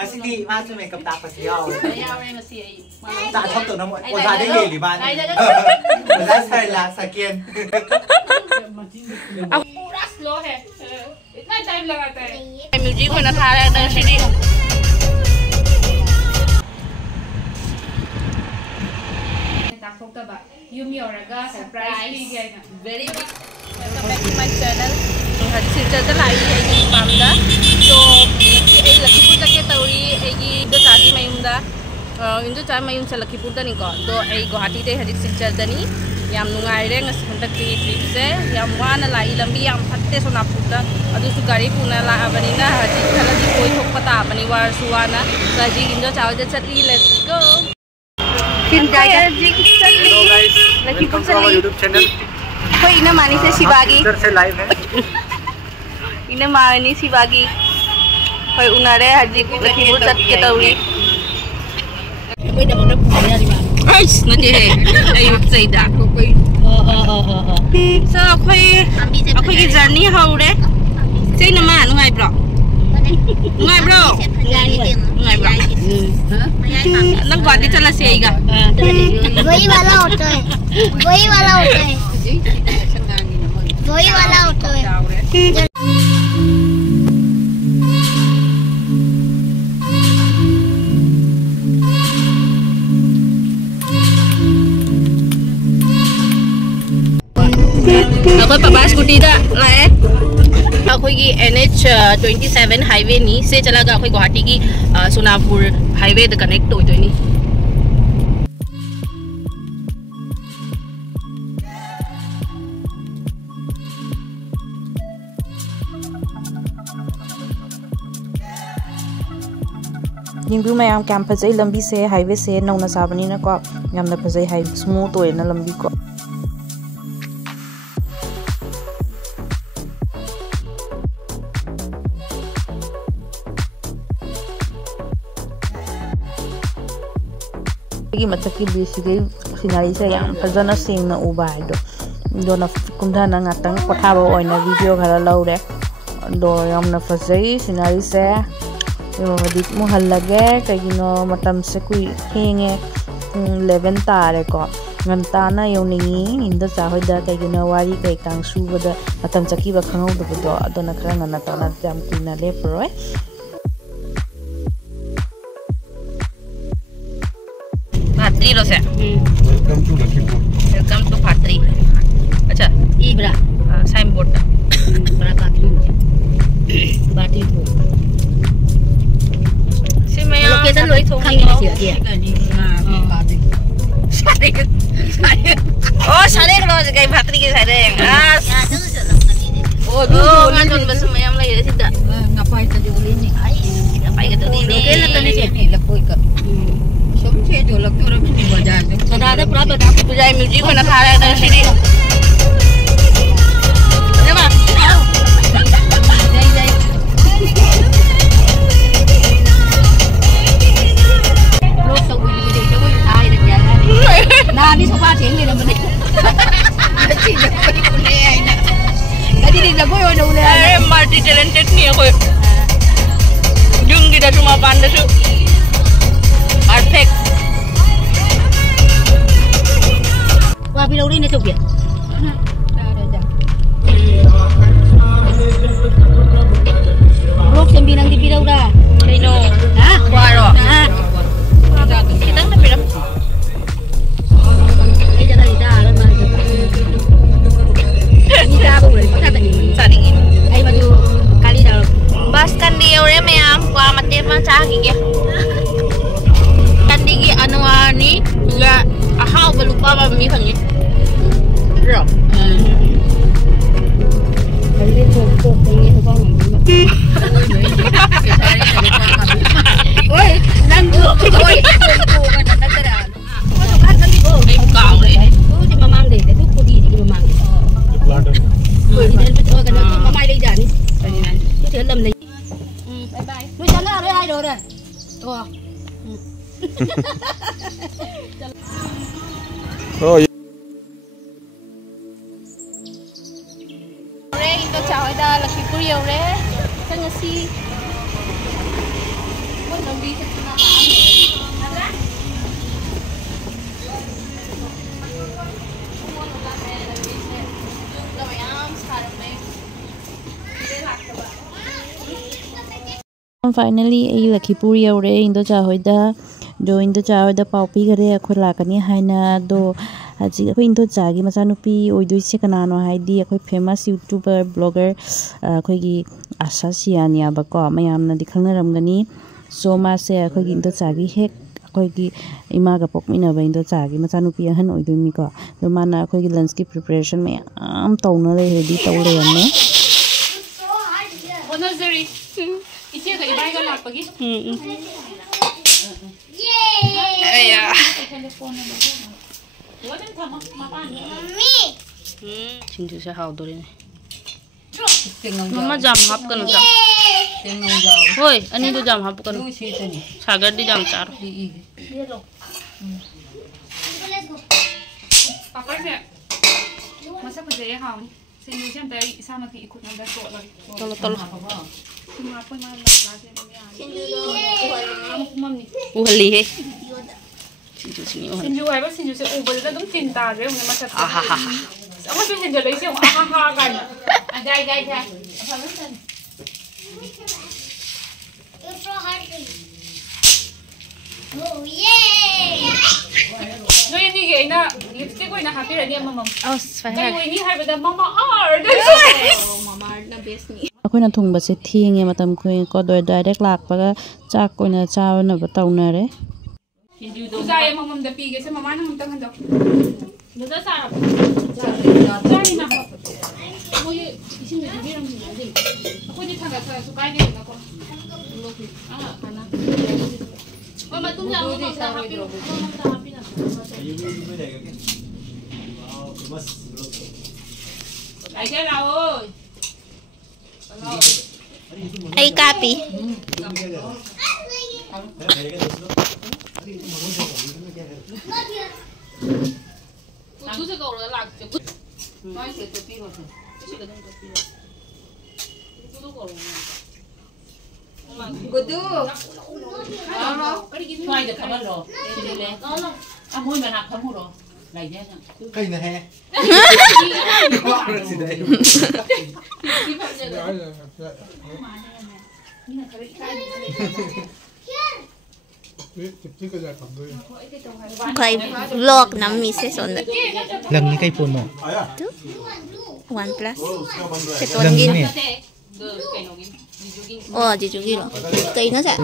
Ngasih masuk makeup tak pasti yau. Yau ni ngasih. Tak tahu tu nama. Oza dia ni liban. Oza saya lah sekian. पूरा slow है इतना time लगाता है music को ना था रहा सीडी ताकोता बा यूमी औरगा सरप्राइज दी गया ना very big welcome back to my channel तो हर सिलचर दा लाई है की पामदा तो ए लकीपुर तक के तौरी ए की दो चागी मयुमदा इंदो चा मयुम से लकीपुर दा निको तो ए गुवाहाटी दे हजिक सिलचर दनी याम नुंगाई रे ngस हंतक की ट्रिप से याम वाना लाई लंबी याम फत्ते सोनापुर दा अदुसु गाड़ी पुना ला बनिना हजिक खलदी कोई थोक पता बनी वार सुवाना हजिक इंदो चाव जे चली लेट्स गो फिर जाएगा हजिक चली लकीपुर चली YouTube चैनल कोई इना मानी से शिवागी इधर से लाइव है इना मानी शिवागी कोई उनारे हजिक लकीपुर चट के तौरी कोई दमन पुना री Aish, nanti ayo saya कोई so aku journey hau deh saya nama ngai bro nang gua di chala se aiga वही वाला ऑटो है Aku papa scooty dah lah aku की NH27 highway नी से चला गा aku गुवाहाटी की सोनापुर highway द connect हो तो नी Yingbu mayam camp phajai lambi se highway se nauna sabani na ko yamna phajai high smooth oy na lambi ko की मतलब की बेसिकली सिनारी से याम फजना सिंगना उबा है दो ना कुंडा ना ngатang पठाबो ओइना वीडियो खरा लौरे दो यामना फजै सिनारी से यो दिक मुहल लगे कगिनो मतम से कुई हेंगे 11 तारे को ngantana yawningi inda chahoida kagina wari kai kang subada matam chaki ba khangau do adona khara ngana tona jam tina leproi Patri lo saya. Welcome to Patri. अच्छा इब्रा signboard dah. बड़ा Patri po. Si Maya. Location lo itu kan dia. Oh, Sarek lo kayak Patri ke Sarek. Oh, nonton bahasa Maya lagi ada tidak? Ngapain tadi ini? Ngapain ke tadi ini? Location tadi sih. Lekoi ke. जो लगता है कि बाजार में दादा पूरा बता बुझाई म्यूजिक में ना खा रहा है सीडी अरे वाह जाई लोग तो कोई कोई आए रे जाएगा ना नहीं सब बात है मेरे मन अच्छी जगह बोले आई ना कदी दी जगह हो बोले अरे मल्टी टैलेंटेड नहीं है कोई jung tidak cuma pandai su perfect Wah, bila urin itu dia. Blok 9 di bila udah. Kino. Hah? Waro. Hah. Kita nak bilang. Ini jangan didalam lagi. Ini dah boleh. Kita tadi. Saringin. Ayo baju kali dalam. Bas kan dia orang mayam kuah mati macam gigi. Kan digi anuani juga ahau belupa mami panggil. Bro. Kali itu ini apa mami? Oi, nanti. Oi, bukan nantaran. Kau kan tadi go. Kau ni. Kau di mamang deh. Itu kudi di mamang. Oi, di dalam itu kan mamai lagi jadi. Itu dia dalam lagi. Bye bye. Lu jangan ada hai dor. Tuh. Oh. Laki puri orang, kan nasi, mana finally I Lakhipur यौरे इंदोचा होइदा जो इंदोचा होइदा पाउ पीगरे अखोय लाकनी हाइना दो हजी अखोय इंदोचागी मचानुपी ओइदोइसे कनानो हाइदी अखोय famous YouTuber blogger अखोयगी आशा सियानियाबको मयामनादि खंगनरमगनी सो मासे अखोयगी इंदोचागी हेक अखोयगी इमागा पोकमिनाबा इंदोचागी मचानुपी अहन ओइदोइमिको दो माना अखोयगी लंच की प्रिपरेशन में आम तौना ले रेडी तौले यन्ने ओनजरी इसे का इबाई का लापगी अया चिंजू से हाउ दोरे मम्मा जाम हाप कनो जाम होय अनि तो जाम हाप कनो सागर दी जाम चार पापा से मसा पजे हाउ सिनु से त इसामा की इकुत नंदा तोलो तोलो उहली है सिंजू है बस सिंजू से ऊपर तो तुम चिंता रे उन्हें मत आहा हा हा अब तो सिंजू ले से आहा हा गाना जाए जाए जाए Oh yeah! No ini ke ina lipstick ko ina happy rani mama Oh, fine. Dai ini hai bada mama art Mama art na best ni. अखोयना थुंगबसे थेंगे मतम खोय को दो डायरेक्ट लाकपगा चाक कोइना चावना बताउनारे Sinju do जाए ममम द पीगे से ममा न हम तक हंदो दुदा सारा जानी ना वो ये इसी में भी रंग नहीं है कोई नहीं था था सुकाई नहीं ना को हां खाना मम्मा तुम जाओ तो हैप्पी ना ये भी जाएगा क्या वाओ फेमस आइए लाओ Ay copy. Chú sẽ cầu là lạc chứ. Nói sẽ tự tin rồi. Chỉ cần tự tin. Chú đâu cầu. Good do. Thôi được không rồi. Đi lên. À môi mà nạp không rồi. Này nhá. Cây này he. Quay vlog nắm mi sẽ son Lần như cây phun một. OnePlus. Sẽ tôn gin. Oh, chị chú gin rồi. Cây nó sẽ.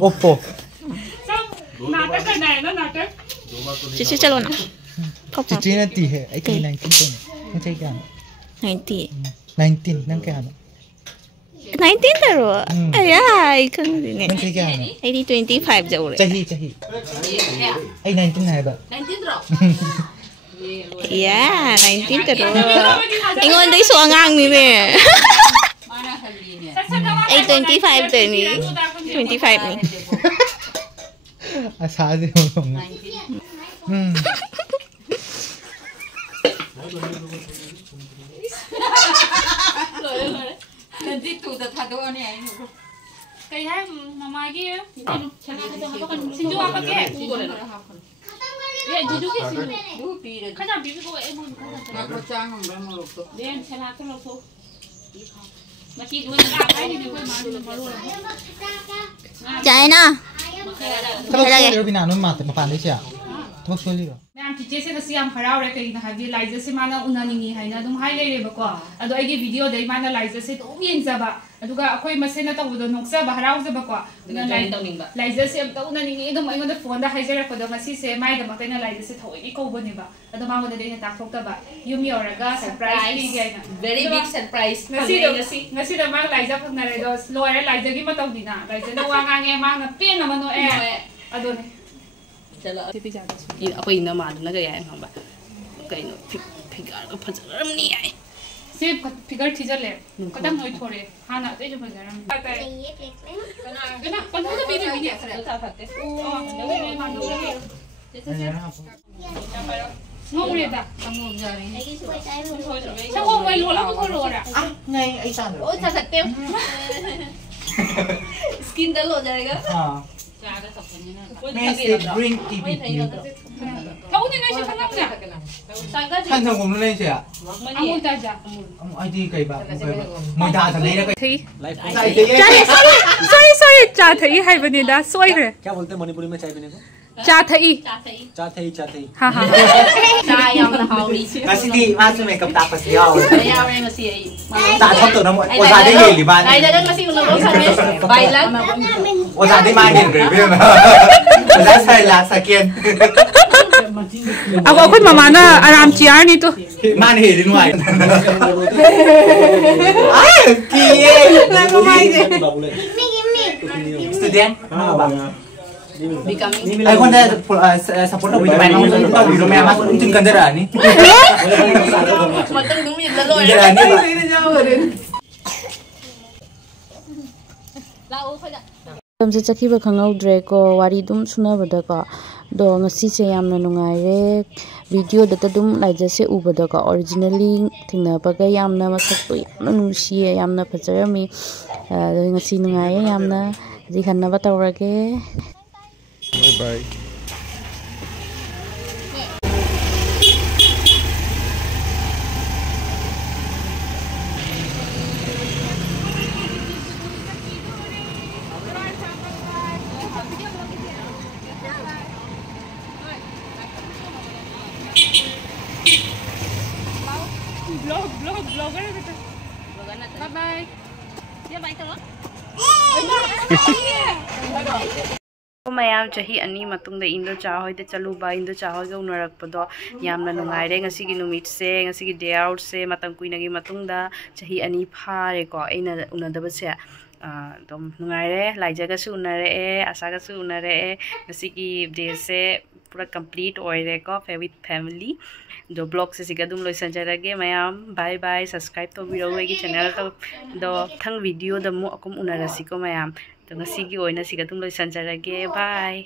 Oppo. नाटक करना है ना नाटक Chị चलो ना. Chị ना ती है. आई कहीं 19 तो नहीं. मुझे क्या? 90. 19 नंग क्या ना? 19 terus. Ayah, kan ini. नंग क्या ना? 25 jauh le. चाहिए. आई 19 है बा. 19 drop Iya, 19 terus. Ingon dari suangang ni ne. Ay 25 tu ni. 25 ni. Asad है वो nanti tu dah thado ni ai nu kai hai mama ki chana to ha kan sinju apa ke ye juju ki sinju du pi re khaja bi ko e mon na ko chang hom ba mo lok to den chana to lok to maki du na ai ni ko ma du ma lo Chạy na. Kalau saya lebih nanu mati apa anda sih? Tuh sekali loh. Ma'am teacher से नसी हम खराब रहे कहीं ना हाबी लाइजर से माना उन्हानिंगी है ना तुम हाई ले रे बको अदो आगे वीडियो दे माना लाइजर से तुम ये इंजबा अदुगा अखोई मसे ना तो वो नोक्सा बहराव से बको लाइजर से अब तो उन्हानिंगी एकदम आई मतलब फोन दा हाइजर को दो मसी से माई दम तैना लाइजर से थोई को बने बा अदो मांगो दे ने ताक फोक बा युम योरगा सरप्राइज भी गया ना वेरी बिग सरप्राइज नसी दो मांग लाइजर फकना रे दो लोयर लाइजर की मतौ दिना लाइजर नो वांगांगे मांग ना पेन ना मनो ए अदो ने चलो अभी जाते हैं ये अपन इन्हें मारना क्या है हम बात कहीं नो फिगर को फंसा नहीं है सिर्फ फिगर ठीक ले कदम नोई थोड़े हाँ ना तो जो फंसा रहा है कना पंद्रह तो बीबी भी नहीं ऐसा करते ओ ये मानो जैसे नो उड़े दा हम लोग जा रहे हैं सब वो वही लोला को थोड़ा रहा नहीं ऐसा ओ जा सकते स्किन डल हो जाएगा। हाँ मैं से ड्रिंक टी पी थी Kau ni nasi kenapa ya? Sangatท่านทำผมเลยใช่ไหม Amul saja. ไอ้ที่ไก่แบบไม่ได้ทำเลยนะไก่ Thầy. ใส่เลย Sorry, cha thầy hai bên đó xoay rồi. क्या बोलते हैं मणिपुरी में चाय पीने को? Cha thầy. चाथई Ha ha. Cha yang na hao li. มาสิดีมาสิเมกับตาปัสยาว Ayaw na masih ay. ตาทอดตัวน้ำมันโอซาได้เลยหรือบ้าน Ay dagan masih ulo ko sa mes. Bailan. โอซาได้มาเห็นเลยเพื่อนโอซาใส่ลาสเกียน Ako mama na aram chiar ni to. มาเห็นหน่อยอ้าวกี่แล้วก็ไม่ดิ student ไอ้คนได้สปอร์ตวิดีโอแมนต้องวิดีโอแมนมาจึงกันจะได้นี่ Matang dumi dalo. จะได้นี่ Lao ko na. ꯃꯇꯝꯁꯦ ꯆꯠꯈꯤꯕ ꯈꯪꯍꯧꯗ꯭ꯔꯦꯀꯣ ꯋꯥꯔꯤ ꯑꯗꯨꯝ ꯁꯨꯅꯕꯗꯀꯣ ꯑꯗꯣ ꯉꯁꯤꯁꯦ ꯌꯥꯝꯅ ꯅꯨꯡꯉꯥꯏꯔꯦ ꯚꯤꯗꯤꯑꯣꯗꯇ ꯑꯗꯨꯝ ꯂꯥꯏꯖꯠꯁꯦ ꯎꯕꯗꯀꯣ ꯑꯣꯔꯤꯖꯤꯅꯦꯜꯂꯤ ꯊꯦꯡꯅꯕꯒ ꯌꯥꯝꯅ ꯃꯁꯛꯇꯣ ꯌꯥꯝꯅ ꯅꯨꯡꯁꯤꯌꯦ ꯌꯥꯝꯅ ꯐꯖꯔꯝꯃꯤ ꯑꯗꯣ ꯉꯁꯤ ꯅꯨꯡꯉꯥꯏꯌꯦ ꯌꯥꯝꯅ ꯍꯧꯖꯤꯛ ꯍꯟꯅꯕ ꯇꯧꯔꯒꯦ Bye bye. Vlogger na kita. Bye bye. Yeah, bye to. ꯃꯌꯥꯝ ꯆꯍꯤ ꯑꯅꯤ ꯃꯇꯨꯡꯗ ꯏꯟꯗꯣ ꯆꯥꯍꯣꯏꯗ ꯆꯠꯂꯨꯕ ꯏꯟꯗꯣ ꯆꯥꯍꯣꯏꯒ ꯎꯅꯔꯛꯄꯗꯣ ꯌꯥꯝꯅ ꯅꯨꯡꯉꯥꯏꯔꯦ ꯉꯁꯤꯒꯤ ꯅꯨꯃꯤꯠꯁꯦ ꯉꯁꯤꯒꯤ ꯗꯦ ꯑꯥꯎꯠꯁꯦ ꯃꯇꯝ ꯀꯨꯏꯅꯒꯤ ꯃꯇꯨꯡꯗ ꯆꯍꯤ ꯑꯅꯤ ꯐꯥꯔꯦꯀꯣ ꯑꯩꯅ ꯎꯅꯗꯕꯁꯦ ꯑꯗꯨꯝ ꯅꯨꯡꯉꯥꯏꯔꯦ ꯂꯥꯏꯖꯒꯁꯨ ꯎꯅꯔꯛꯑꯦ ꯑꯁꯥꯒꯁꯨ ꯎꯅꯔꯛꯑꯦ ꯉꯁꯤꯒꯤ ꯗꯦꯁꯦ ꯄꯨꯔꯥ ꯀꯝꯄ꯭ꯂꯤꯠ ꯑꯣꯏꯔꯦꯀꯣ ꯋꯤꯠ ꯐꯦꯃꯤꯂꯤ ꯑꯗꯣ ꯕ꯭ꯂꯣꯒꯁꯦ ꯁꯤꯒ ꯑꯗꯨꯝ ꯂꯣꯏꯁꯤꯟꯖꯔꯒꯦ ꯃꯌꯥꯝ ꯕꯥꯏ ꯕꯥꯏ ꯁꯕꯁꯀ꯭ꯔꯥꯏꯕ ꯇꯧꯕꯤꯔꯛꯎ ꯑꯩꯒꯤ ꯆꯦꯅꯦꯜꯗꯣ ꯃꯊꯪ ꯚꯤꯗꯤꯑꯣꯗ ꯑꯃꯨꯛ ꯑꯀꯨꯝ ꯎꯅꯔꯁꯤꯀꯣ ꯃꯌꯥꯝ ꯑꯗꯣ ꯉꯁꯤꯒꯤ ꯑꯣꯏꯅ ꯁꯤꯒ ꯑꯗꯨꯝ ꯂꯣꯏꯁꯤꯟꯖꯔꯒꯦ ꯕꯥꯏ